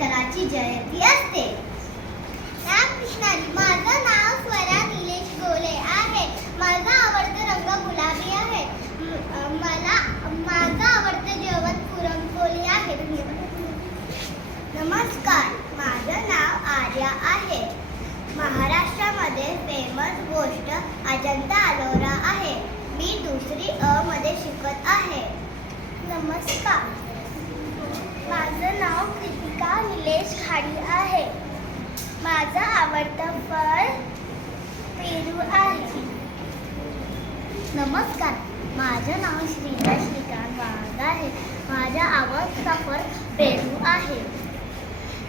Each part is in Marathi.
आंबेडकरांची जयंती असते. रामकृष्णारी. माझं नाव स्वरा निलेश गोले आहे. माझा आवडता रंग गुलाबी आहे. माझं आवडतं जेवण पुरणपोळी आहे. नमस्कार, माझं नाव आर्या आहे. महाराष्ट्रामध्ये फेमस गोष्ट अजंता अलोरा आहे. मी दुसरी अ मध्ये शिकत आहे. नमस्कार, माझं नाव कृतिका निलेश खाडी आहे. माझं आवडतं फळ पेरू आहे. नमस्कार, माझं नाव श्रीता श्रीकांत वाघ आहे. माझा आवडता फळ पेरू आहे.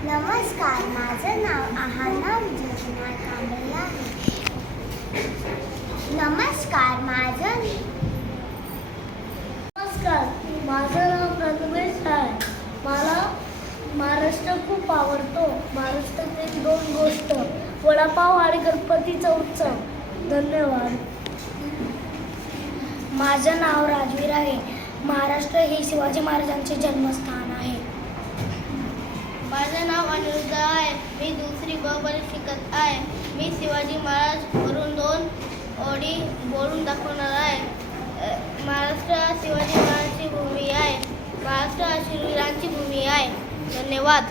नमस्कार, माझं नाव आहाना विजयकुमार कांबळे आहे. नमस्कार, माझं नाव प्रथमेश आहे. मला महाराष्ट्र खूप आवडतो. महाराष्ट्रातील दोन गोष्ट, वडापाव आणि गणपतीचा उत्सव. धन्यवाद. माझं नाव राजवीर आहे. महाराष्ट्र हे शिवाजी महाराजांचे जन्मस्थान आहे. माझं नाव अनिरुद्ध आहे. मी दुसरी ब मध्ये शिकत आहे. मी शिवाजी महाराज वरून 2 ओळी बोलून दाखवणार आहे. महाराष्ट्र शिवाजी महाराजांची भूमी आहे. महाराष्ट्र शूरवीरांची भूमी आहे. धन्यवाद.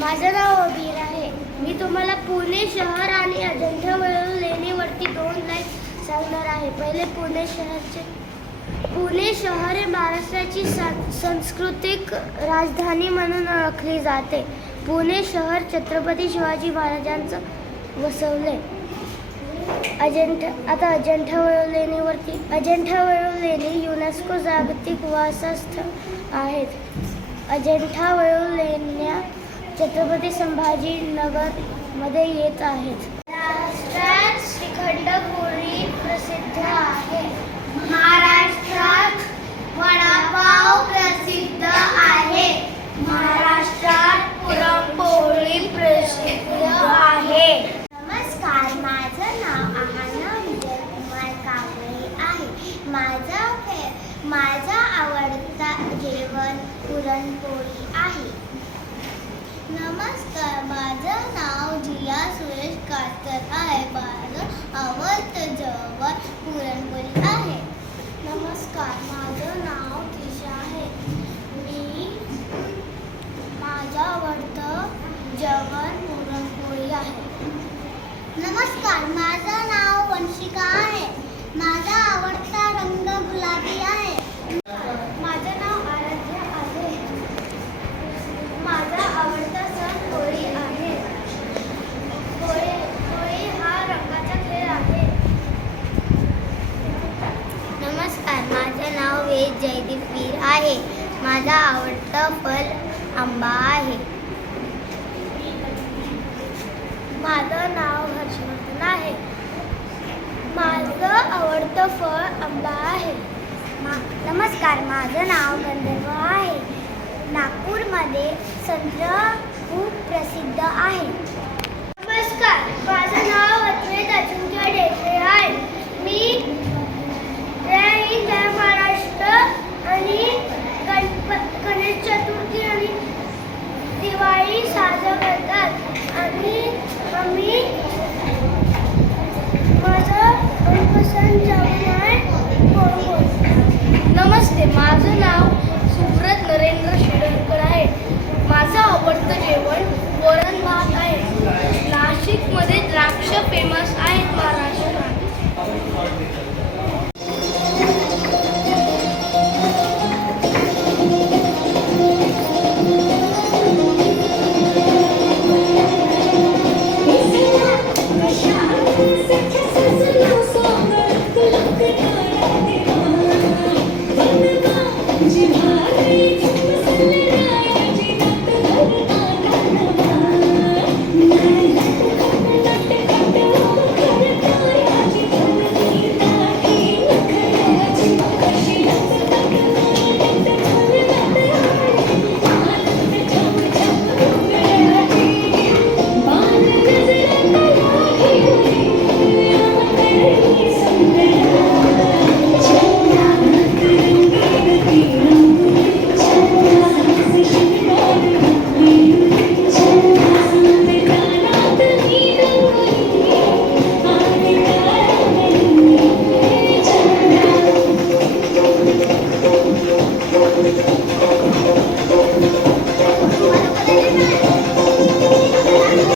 माझं नाव अबीर आहे. मी तुम्हाला पुणे शहर आणि अजंठा वेरूळ लेणीवरती 2 लाईन सांगणार आहे. पहिले पुणे शहर हे महाराष्ट्राची सांस्कृतिक राजधानी म्हणून ओळखली जाते. पुणे शहर छत्रपती शिवाजी महाराजांचं वसवले. अजंठा वेरूळ लेणीवरती. अजंठा वेरूळ लेणी युनेस्को जागतिक वारसा स्थळ आहेत. अजंठा वेरूळ लेण्या छत्रपती संभाजीनगर मध्ये येत आहेत. महाराष्ट्रात श्रीखंड पुरी प्रसिद्ध आहे. महाराष्ट्रात वडापाव प्रसिद्ध आहे. महाराष्ट्रात पुरणपोळी प्रसिद्ध आहे. नमस्कार, माझं नाव आहाना विजयकुमार कांबळे आहे. माझा आवडता जेवण पुरणपोळी आहे. नमस्कार, माझं नाव जिया सुरेश कास्कर आहे. माझं आवडतं जेवण पुरणपोळी आहे. नमस्कार, माझं नाव त्रिशा आहे. माझं आवडतं जेवण पुरणपोळी आहे. नमस्कार, माझं नाव वंशिका आहे. माझा आवडता रंग गुलाबी आहे. माझं नाव आराध्या आहे. माझा आवडता सण होळी आहे. होळी हा रंगाचा खेळ आहे. नमस्कार, माझं नाव वेद जयदीप वीर आहे. माझा आवडता फळ आंबा आहे. माझं नाव हर्षवर्धन आहे. माझं आवडतं फळ आंबा आहे. नमस्कार, माझं नाव गंधर्व आहे. नागपूरमध्ये संत्र खूप प्रसिद्ध आहे. नमस्कार, माझं नाव अद्वैत अजिंक्य डेसरे आहे. मी जय हिंद जय महाराष्ट्र आणि गणेश चतुर्थी आणि दिवाळी साजरा करतात. आम्ही माझं मनपसंत जेवण आहे पोळी. नमस्ते, माझं नाव सुब्रत नरेंद्र शिडलकर आहे. माझं आवडतं जेवण वरण भात आहे. नाशिकमध्ये द्राक्ष फेमस आहेत.